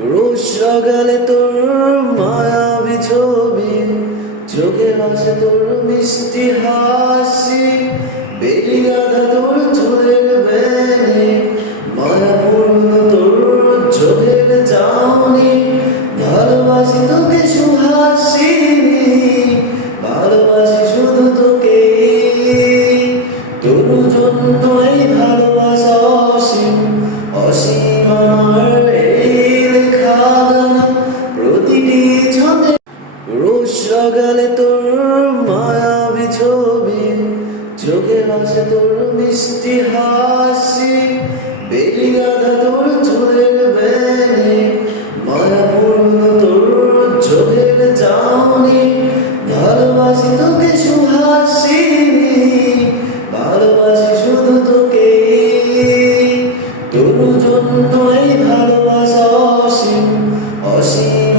রোজ সকালে তোর মায়াবী ছবি, চোখে ভাসে তোর মিষ্টি হাসি, বেলি গাধা তোর চুলের বেনি, মায়াপূর্ণ তোর চোখের চাউনি। ভালোবাসি তোকে সুহাসিনী, ভালোবাসি শুধু তোকে, তোর জন্য এই ভালোবাসা অসীম, অসীম আমার এই লেখা গান। প্রতিটি ছন্দে রোজ সকালে তোর মায়াবী ছবি, চোখে ভাসে তোর মিষ্টি হাসি, বেলি গাধা তোর চুলের বেনি, মায়াপূর্ণ তোর চোখের চাউনি। ভালোবাসি তোকে সুহাসিনী, ভালোবাসি শুধু তোকে, তোর জন্য এই ভালোবাসা অসীম, অসীম